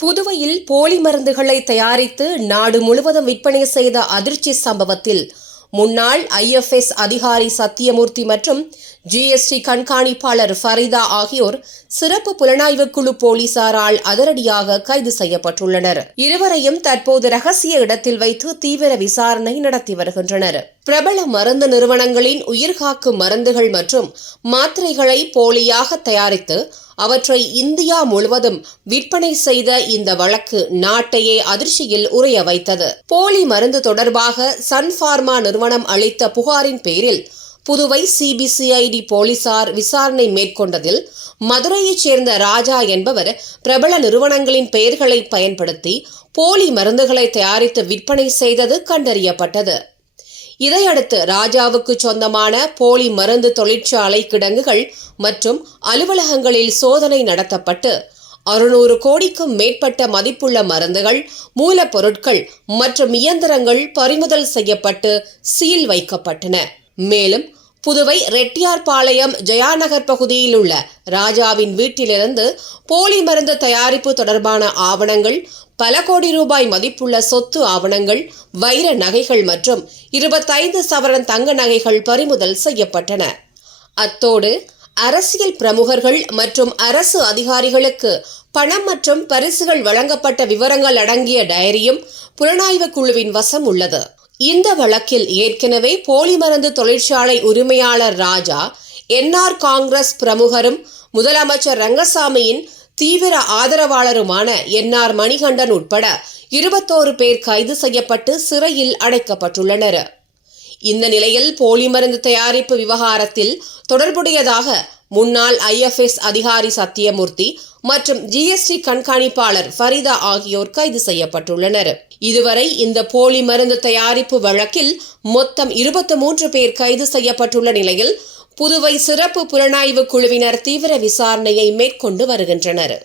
புதுவையில் போலி மருந்துகளை தயாரித்து நாடு முழுவதும் விற்பனை செய்த அதிர்ச்சி சம்பவத்தில் முன்னாள் IFS அதிகாரி சத்தியமூர்த்தி மற்றும் GST கண்காணிப்பாளர் ஃபரிதா ஆகியோர் சிறப்பு புலனாய்வு குழு போலீசாரால் அதிரடியாக கைது செய்யப்பட்டுள்ளனர். இருவரையும் தற்போது ரகசிய இடத்தில் வைத்து தீவிர விசாரணை நடத்தி வருகின்றனர். பிரபல மருந்து நிறுவனங்களின் உயிர்காக்கும் மருந்துகள் மற்றும் மாத்திரைகளை போலியாக தயாரித்து அவற்றை இந்தியா முழுவதும் விற்பனை செய்த இந்த வழக்கு நாட்டையே அதிர்ச்சியில் உறைய வைத்தது. போலி மருந்து தொடர்பாக சன் பார்மா நிறுவனம் அளித்த புகாரின் பேரில் புதுவை CBCID போலீசார் விசாரணை மேற்கொண்டதில் மதுரையைச் சேர்ந்த ராஜா என்பவர் பிரபல நிறுவனங்களின் பெயர்களை பயன்படுத்தி போலி மருந்துகளை தயாரித்து விற்பனை செய்தது கண்டறியப்பட்டது. இதையடுத்து ராஜாவுக்கு சொந்தமான போலி மருந்து தொழிற்சாலை கிடங்குகள் மற்றும் அலுவலகங்களில் சோதனை நடத்தப்பட்டு 600 கோடிக்கும் மேற்பட்ட மதிப்புள்ள மருந்துகள், மூலப்பொருட்கள் மற்றும் இயந்திரங்கள் பறிமுதல் செய்யப்பட்டு சீல் வைக்கப்பட்டன. மேலும் புதுவை ரெட்டியார்பாளையம் ஜெயாநகர் பகுதியில் உள்ள ராஜாவின் வீட்டிலிருந்து போலி மருந்து தயாரிப்பு தொடர்பான ஆவணங்கள், பல கோடி ரூபாய் மதிப்புள்ள சொத்து ஆவணங்கள், வைர நகைகள் மற்றும் 25 சவரன் தங்க நகைகள் பறிமுதல் செய்யப்பட்டன. அத்தோடு அரசியல் பிரமுகர்கள் மற்றும் அரசு அதிகாரிகளுக்கு பணம் மற்றும் பரிசுகள் வழங்கப்பட்ட விவரங்கள் அடங்கிய டயரியும் புலனாய்வு குழுவின் வசம் உள்ளது. இந்த வழக்கில் ஏற்கனவே போலி மருந்து தொழிற்சாலை உரிமையாளர் ராஜா, NR காங்கிரஸ் பிரமுகரும் முதலமைச்சர் ரங்கசாமியின் தீவிர ஆதரவாளருமான NR மணிகண்டன் உட்பட 21 பேர் கைது செய்யப்பட்டு சிறையில் அடைக்கப்பட்டுள்ளனர். இந்த நிலையில் போலி மருந்து தயாரிப்பு விவகாரத்தில் தொடர்புடையதாக முன்னாள் IFS அதிகாரி சத்தியமூர்த்தி மற்றும் GST கண்காணிப்பாளர் ஃபரிதா ஆகியோர் கைது செய்யப்பட்டுள்ளனர். இதுவரை இந்த போலி மருந்து தயாரிப்பு வழக்கில் மொத்தம் 23 பேர் கைது செய்யப்பட்டுள்ள நிலையில் புதுவை சிறப்பு புலனாய்வு குழுவினர் தீவிர விசாரணையை மேற்கொண்டு வருகின்றனர்.